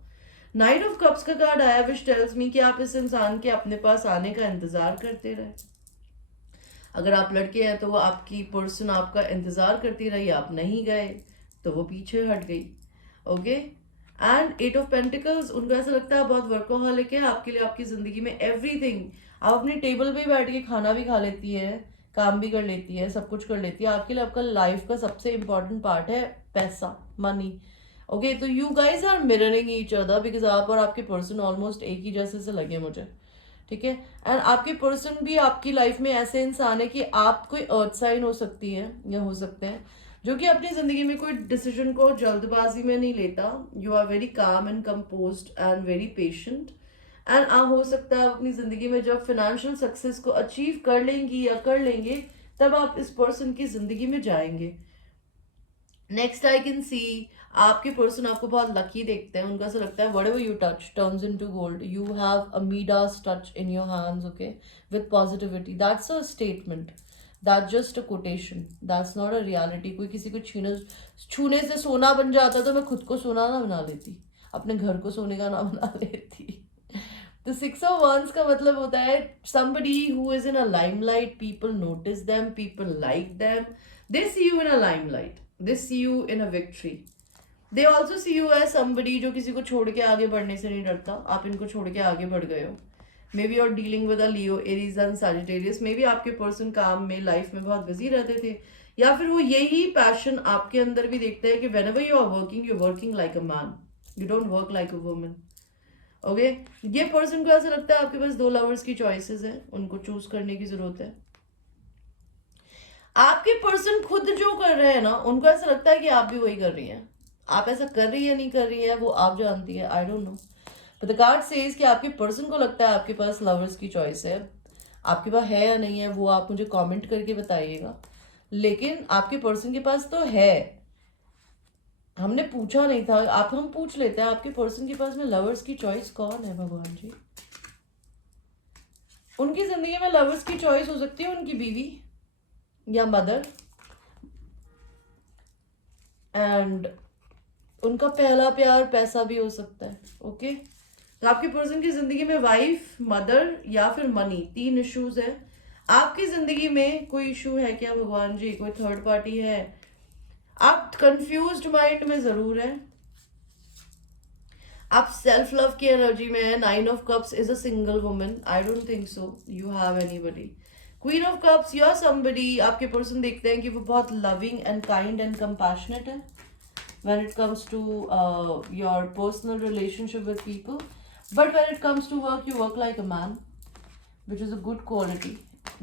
नाइट ऑफ कप्स का कार्ड आया विच टेल्स मी कि आप इस इंसान के अपने पास आने का इंतजार करते रहे। अगर आप लड़के हैं तो वो आपकी पर्सन आपका इंतजार करती रही, आप नहीं गए तो वो पीछे हट गई। ओके, एंड 8 ऑफ पेंटिकल्स, उनको ऐसा लगता है बहुत वर्कोहॉलिक है, आपके लिए आपकी जिंदगी में एवरीथिंग, आप अपनी टेबल पे बैठ के खाना भी खा लेती है, काम भी कर लेती है, सब कुछ कर लेती है, आपके लिए आपका लाइफ का सबसे इंपॉर्टेंट पार्ट है पैसा, मनी। ओके, तो you guys are mirroring each other because आप और आपके पर्सन ऑलमोस्ट एक ही जैसे से लगे मुझे, ठीक है। एंड आपके पर्सन भी आपकी लाइफ में ऐसे इंसान है कि आप कोई अर्थ साइन हो सकती है या हो सकते हैं जो कि अपनी जिंदगी में कोई डिसीजन को जल्दबाजी में नहीं लेता। You are very calm and composed and very patient. एंड हो सकता है अपनी जिंदगी में जब फाइनेंशियल सक्सेस को अचीव कर लेंगी या कर लेंगे तब आप इस पर्सन की जिंदगी में जाएंगे। नेक्स्ट आई कैन सी आपके पर्सन आपको बहुत लकी देखते हैं, उनका ऐसा लगता है whatever you touch turns into gold, you have a Midas touch in your hands, okay, with positivity. That's a statement, that's just a quotation, that's not a reality. कोई किसी को छूने से सोना बन जाता तो मैं खुद को सोना ना बना लेती, अपने घर को सोने का ना बना लेती। तो 6 of Wands का मतलब होता है somebody who is in a limelight, people notice them, people like them, they see you in a limelight, they see you in a victory, they also see you as somebody जो किसी को छोड़ के आगे बढ़ने से नहीं डरता। आप इनको छोड़ के आगे बढ़ गए हो। May be you're dealing with a Leo, Aries and Sagittarius, may be आपके पर्सन काम में लाइफ में बहुत बिजी रहते थे या फिर वो यही पैशन आपके अंदर भी देखते हैं कि whenever you are working, you're working like a man, you don't work like a woman। Okay, ये पर्सन को ऐसा लगता है आपके पास 2 लवर्स की चॉइसेस है, उनको चूज करने की जरूरत है। आपके पर्सन खुद जो कर रहे हैं ना, उनको ऐसा लगता है कि आप भी वही कर रही हैं। आप ऐसा कर रही है नहीं कर रही है वो आप जानती है, I don't know, but the card says कि आपके पर्सन को लगता है आपके पास लवर्स की चॉइस है। आपके पास है या नहीं है वो आप मुझे कमेंट करके बताइएगा, लेकिन आपके पर्सन के पास तो है। हमने पूछा नहीं था, आप हम पूछ लेते हैं आपके पर्सन के पास में लवर्स की चॉइस कौन है भगवान जी। उनकी जिंदगी में लवर्स की चॉइस हो सकती है उनकी बीवी या मदर, एंड उनका पहला प्यार पैसा भी हो सकता है। ओके, तो आपके पर्सन की जिंदगी में वाइफ, मदर या फिर मनी, 3 इश्यूज है। आपकी जिंदगी में कोई इशू है क्या भगवान जी? कोई थर्ड पार्टी है? आप कंफ्यूज्ड माइंड में जरूर है, आप सेल्फ लव की एनर्जी में है। 9 of cups is a single woman, I don't think so you have anybody. Queen of cups, you are somebody, आपके पर्सन देखते हैं कि वो बहुत loving and kind and compassionate है when it comes to your personal relationship with people, but when it comes to work, you work like a man, which is a good quality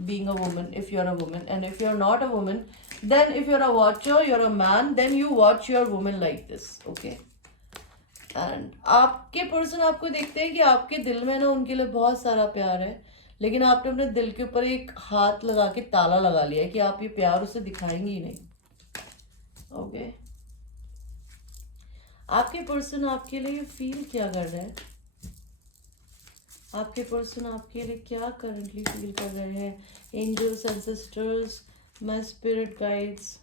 being a woman if you're a woman. And if you're not a woman, then if you're a watcher, you're a man, then you watch your woman like this, okay? And आपके person आपको देखते हैं कि आपके दिल में ना उनके लिए बहुत सारा प्यार है, लेकिन आपने अपने दिल के ऊपर एक हाथ लगा के ताला लगा लिया है कि आप ये प्यार उसे दिखाएंगे ही नहीं। ओके, आपके पर्सन आपके लिए फील क्या कर रहे हैं? आपके पर्सन आपके लिए क्या करंटली फील कर रहे हैं? Angels, ancestors, my spirit guides,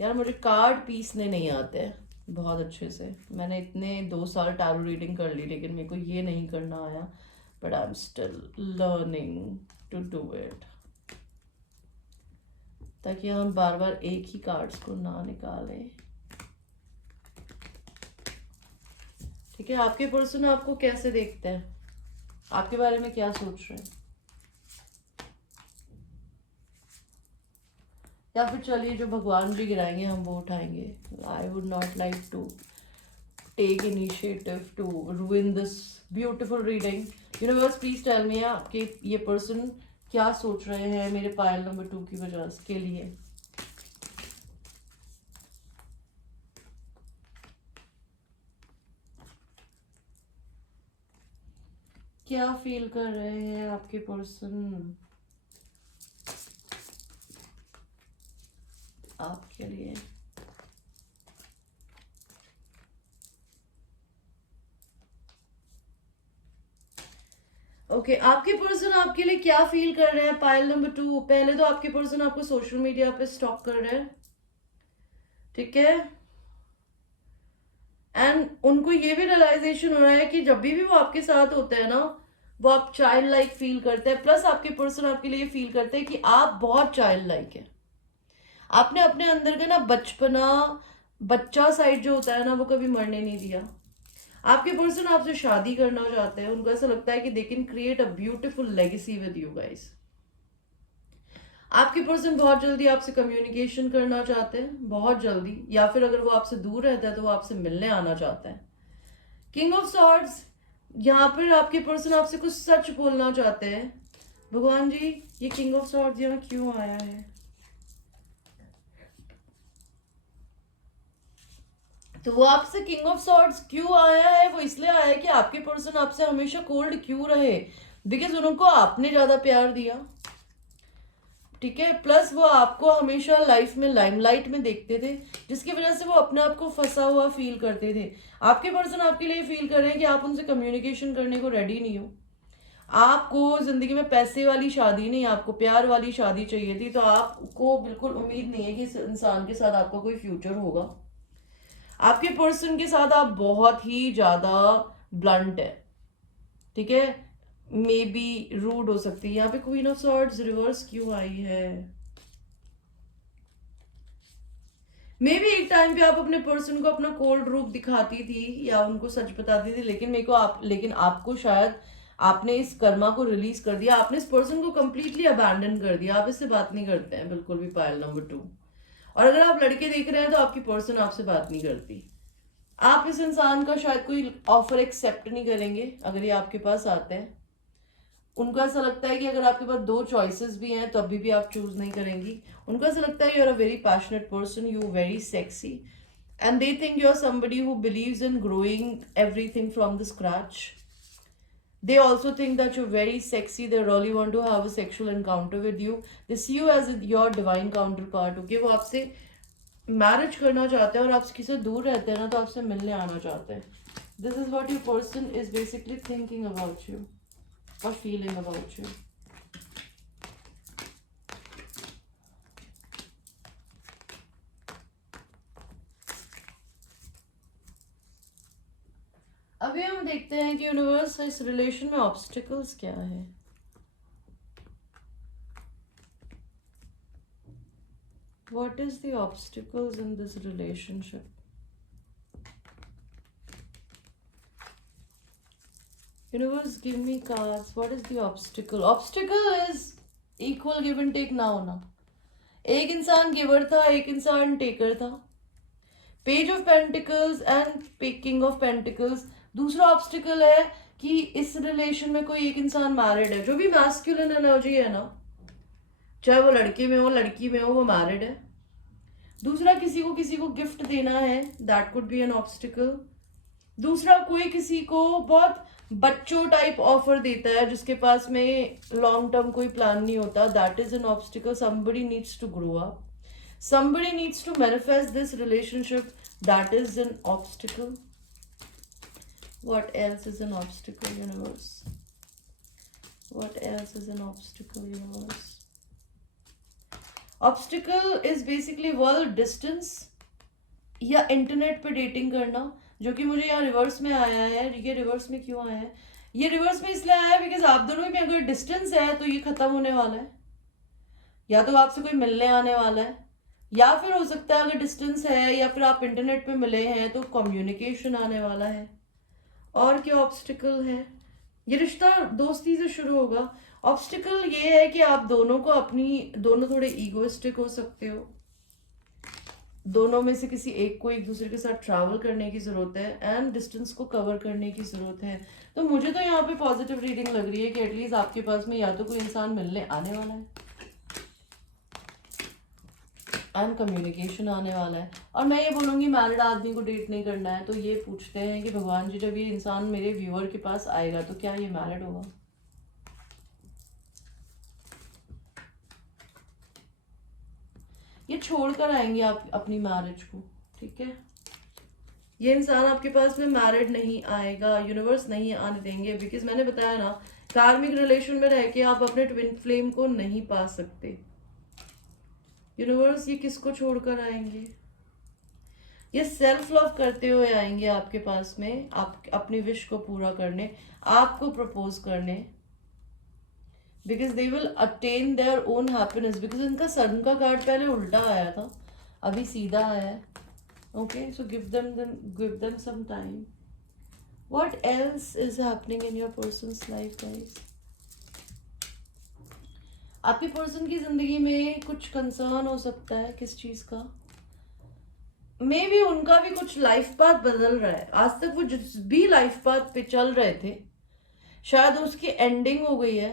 यार मुझे कार्ड पीसने नहीं आते हैं बहुत अच्छे से। मैंने इतने 2 साल टैरो रीडिंग कर ली, लेकिन मेरे को ये नहीं करना आया, but I am still learning to do it. ताकि हम बार बार एक ही कार्ड्स को ना निकालें। ठीक है, आपके पर्सन आपको कैसे देखते हैं, आपके बारे में क्या सोच रहे हैं, या फिर चलिए जो भगवान जी गिराएंगे हम वो उठाएंगे। I would not like to take initiative to ruin this beautiful reading. Universe please tell me आपके ये पर्सन क्या सोच रहे हैं मेरे पायल नंबर 2 की वजह के लिए। क्या फील कर रहे हैं आपके पर्सन आपके लिए। ओके आपके पर्सन आपके लिए क्या फील कर रहे हैं पायल नंबर 2। पहले तो आपके पर्सन आपको सोशल मीडिया पे स्टॉक कर रहे हैं, ठीक है, एंड उनको ये भी रियलाइजेशन हो रहा है कि जब भी वो आपके साथ होते हैं ना, वो आप चाइल्ड लाइक फील करते हैं। प्लस आपके पर्सन आपके लिए फील करते हैं कि आप बहुत चाइल्ड लाइक है। आपने अपने अंदर का ना बचपना, बच्चा साइड जो होता है ना, वो कभी मरने नहीं दिया। आपके पर्सन आपसे शादी करना चाहते हैं। उनको ऐसा लगता है कि they can create a beautiful legacy with you guys. आपके पर्सन बहुत जल्दी आपसे कम्युनिकेशन करना चाहते हैं, बहुत जल्दी, या फिर अगर वो आपसे दूर रहता है तो वो आपसे मिलने आना चाहता है। किंग ऑफ सॉर्ड्स, यहाँ पर आपके पर्सन आपसे कुछ सच बोलना चाहते हैं। भगवान जी ये किंग ऑफ सॉर्ड्स यहाँ क्यों आया है। तो वो आपसे किंग ऑफ सॉर्ड्स क्यों आया है, वो इसलिए आया है कि आपके पर्सन आपसे हमेशा कोल्ड क्यों रहे, बिकॉज उनको आपने ज्यादा प्यार दिया, ठीक है। प्लस वो आपको हमेशा लाइफ में लाइमलाइट में देखते थे, जिसकी वजह से वो अपने आप को फंसा हुआ फील करते थे। आपके पर्सन आपके लिए फील कर रहे हैं कि आप उनसे कम्युनिकेशन करने को रेडी नहीं हो। आपको जिंदगी में पैसे वाली शादी नहीं, आपको प्यार वाली शादी चाहिए थी। तो आपको बिल्कुल उम्मीद नहीं है कि इस इंसान के साथ आपका कोई फ्यूचर होगा। आपके पर्सन के साथ आप बहुत ही ज्यादा ब्लंट है, ठीक है, मे बी रूड हो सकती है। यहाँ पे क्वीन ऑफ सॉर्ड्स रिवर्स क्यों आई है। मे बी एक टाइम पे आप अपने पर्सन को अपना कोल्ड रूप दिखाती थी या उनको सच बताती थी, लेकिन आपको शायद आपने इस कर्मा को रिलीज कर दिया, आपने इस पर्सन को कंप्लीटली अबैंडन कर दिया। आप इससे बात नहीं करते हैं बिल्कुल भी पायल नंबर 2। और अगर आप लड़के देख रहे हैं तो आपकी पर्सन आपसे बात नहीं करती। आप इस इंसान का शायद कोई ऑफर एक्सेप्ट नहीं करेंगे अगर ये आपके पास आते हैं। उनको ऐसा लगता है कि अगर आपके पास 2 चॉइसेस भी हैं तो अभी भी आप चूज नहीं करेंगी। उनको ऐसा लगता है you are a very passionate person, you very sexy, and they think you are somebody who believes in growing everything from the scratch. They also think that you're very sexy. They really want to have a sexual encounter with you. They see you as your divine counterpart. Okay, वो आपसे marriage करना चाहते हैं और आप किसी से दूर रहते हैं ना तो आपसे मिलने आना चाहते हैं। This is what your person is basically thinking about you और फीलिंग अबाउट यू। अभी हम देखते हैं कि यूनिवर्स इस रिलेशन में ऑब्स्टिकल्स क्या है। What is the obstacles in this relationship? Universe, give me cards. What is the obstacle? Obstacle is equal give and take now ना। एक इंसान गिवर था, एक इंसान टेकर था। Page of pentacles and king of pentacles. दूसरा obstacle है कि इस रिलेशन में कोई एक इंसान मैरिड है। जो भी मैस्कुलिन एनर्जी है ना, चाहे वो लड़के में हो लड़की में हो, वो मैरिड है। दूसरा किसी को गिफ्ट देना है, that could be an obstacle. दूसरा कोई किसी को बहुत बच्चों टाइप ऑफर देता है जिसके पास में लॉन्ग टर्म कोई प्लान नहीं होता, that is an obstacle. Somebody needs to grow up, somebody needs to manifest this relationship, that is an obstacle. What else is an obstacle, universe? What else is an obstacle, universe? Obstacle is basically world distance या internet पे dating करना, जो कि मुझे यहाँ reverse में आया है। ये रिवर्स में क्यों आया है? ये रिवर्स में इसलिए आया है बिकॉज आप दोनों में अगर डिस्टेंस है तो ये खत्म होने वाला है। या तो आपसे कोई मिलने आने वाला है, या फिर हो सकता है अगर डिस्टेंस है या फिर आप इंटरनेट पे मिले हैं तो कम्युनिकेशन आने वाला है। और क्या ऑब्स्टिकल है? ये रिश्ता दोस्ती से शुरू होगा। ऑब्स्टिकल ये है कि आप दोनों को दोनों थोड़े ईगोइस्टिक हो सकते हो, दोनों में से किसी एक को एक दूसरे के साथ ट्रैवल करने की जरूरत है एंड डिस्टेंस को कवर करने की जरूरत है। तो मुझे तो यहाँ पे पॉजिटिव रीडिंग लग रही है कि एटलीस्ट आपके पास में या तो कोई इंसान मिलने आने वाला है एंड कम्युनिकेशन आने वाला है। और मैं ये बोलूँगी मैरिड आदमी को डेट नहीं करना है, तो ये पूछते हैं कि भगवान जी जब ये इंसान मेरे व्यूअर के पास आएगा तो क्या ये मैरिड होगा? ये छोड़कर आएंगे आप अपनी मैरिज को, ठीक है? ये इंसान आपके पास में मैरिड नहीं आएगा, यूनिवर्स नहीं आने देंगे, बिकॉज मैंने बताया ना, कार्मिक रिलेशन में रह के आप अपने ट्विन फ्लेम को नहीं पा सकते। यूनिवर्स ये किसको छोड़कर आएंगे? ये सेल्फ लव करते हुए आएंगे आपके पास में, आप अपनी विश को पूरा करने, आपको प्रपोज करने, because they will attain their own happiness. Because इनका सन का कार्ड पहले उल्टा आया था, अभी सीधा आया है। Okay, so give them some time. What else is happening in your person's life guys? आपके पर्सन की जिंदगी में कुछ कंसर्न हो सकता है, किस चीज का? मे बी उनका भी कुछ लाइफ पाथ बदल रहा है। आज तक वो जिस भी लाइफ पाथ पे चल रहे थे, शायद उसकी एंडिंग हो गई है,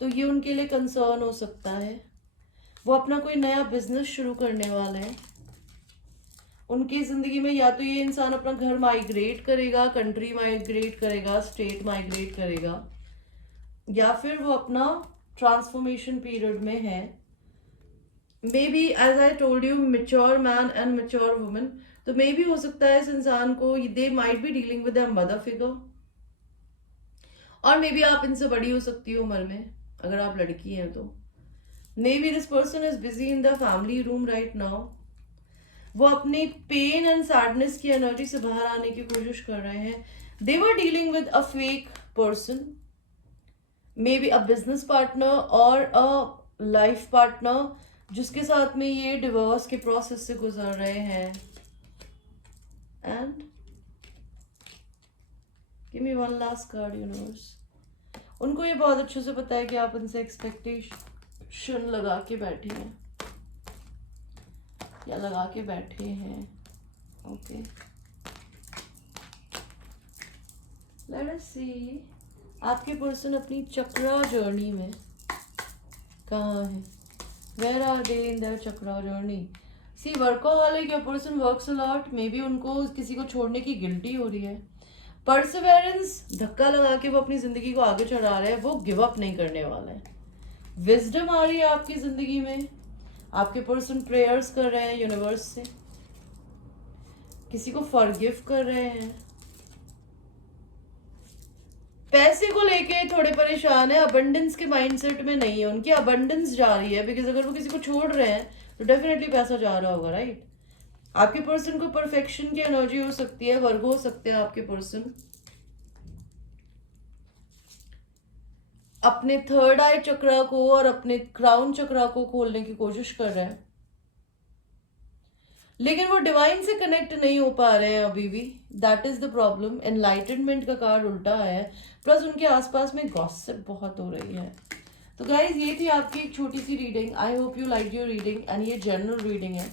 तो ये उनके लिए कंसर्न हो सकता है। वो अपना कोई नया बिजनेस शुरू करने वाले हैं। उनकी जिंदगी में या तो ये इंसान अपना घर माइग्रेट करेगा, कंट्री माइग्रेट करेगा, स्टेट माइग्रेट करेगा, या फिर वो अपना ट्रांसफॉर्मेशन पीरियड में है। Maybe as I told you, mature man and mature women, तो मे बी हो सकता है इस इंसान को, they might be dealing with a mother figure, और मे बी आप इनसे बड़ी हो सकती हो उम्र में अगर आप लड़की हैं तो। Maybe this person is busy in the family room right now. वो अपनी पेन एंड सैडनेस की एनर्जी से बाहर आने की कोशिश कर रहे हैं। They were dealing with a fake person, maybe a business partner और अ लाइफ पार्टनर, जिसके साथ में ये डिवोर्स के प्रोसेस से गुजर रहे हैं। And give me one last card universe. उनको ये बहुत अच्छे से पता है कि आप उनसे एक्सपेक्टेशन लगा के बैठे हैं या लगा के बैठे हैं। ओके, लेट अस सी आपके पर्सन अपनी चक्रा जर्नी में कहाँ है? Where are they in their chakra journey? See workaholic, your person works a lot, maybe उनको किसी को छोड़ने की गिल्टी हो रही है। परसिवेरेंस, धक्का लगा के वो अपनी जिंदगी को आगे चढ़ा रहे हैं, वो गिव अप नहीं करने वाले हैं। विजडम आ रही है आपकी जिंदगी में, आपके पर्सन प्रेयर्स कर रहे हैं यूनिवर्स से, किसी को फॉरगिव कर रहे हैं। पैसे को लेके थोड़े परेशान है, अबंडेंस के माइंडसेट में नहीं है, उनकी अबंडेंस जा रही है, बिकॉज अगर वो किसी को छोड़ रहे हैं तो डेफिनेटली पैसा जा रहा होगा, राइट? आपके पर्सन को परफेक्शन की एनर्जी हो सकती है, वर्ग हो सकते हैं आपके पर्सन। अपने थर्ड आई चक्रा को और अपने क्राउन चक्रा को खोलने की कोशिश कर रहे हैं, लेकिन वो डिवाइन से कनेक्ट नहीं हो पा रहे हैं अभी भी। That is the problem. Enlightenment का कार्ड उल्टा आया है, प्लस उनके आसपास में गॉसिप बहुत हो रही है। तो गाइज ये थी आपकी एक छोटी सी reading. I hope you like your reading, and ये जनरल रीडिंग है,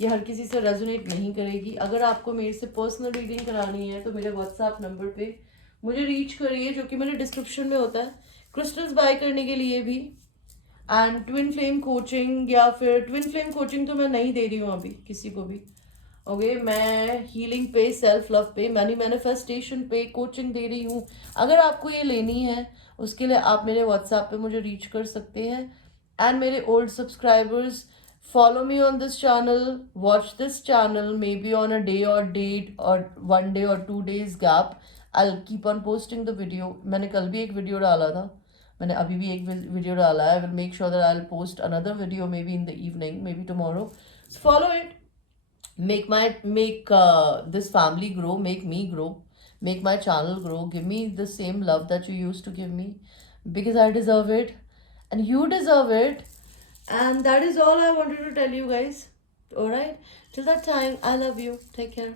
ये हर किसी से रेजोनेट नहीं करेगी। अगर आपको मेरे से पर्सनल रीडिंग करानी है तो मेरे व्हाट्सएप नंबर पे मुझे रीच करिए, जो कि मेरे डिस्क्रिप्शन में होता है, क्रिस्टल्स बाय करने के लिए भी, एंड ट्विन फ्लेम कोचिंग, या फिर ट्विन फ्लेम कोचिंग तो मैं नहीं दे रही हूँ अभी किसी को भी। ओके, मैं हीलिंग पे, सेल्फ लव पे, मनी मैनिफेस्टेशन पे कोचिंग दे रही हूँ। अगर आपको ये लेनी है उसके लिए आप मेरे व्हाट्सएप पे मुझे रीच कर सकते हैं। एंड मेरे old subscribers, follow me on this channel, watch this channel, maybe on a day or date or 1 day or 2 days gap, I'll keep on posting the video. मैंने कल भी एक वीडियो डाला था, मैंने अभी भी एक वीडियो डाला है। I will make sure that I'll post another video maybe in the evening, maybe tomorrow. So follow it, make this family grow, make me grow, make my channel grow, give me the same love that you used to give me, because I deserve it and you deserve it. And that is all I wanted to tell you guys. Alright? Till that time, I love you. Take care.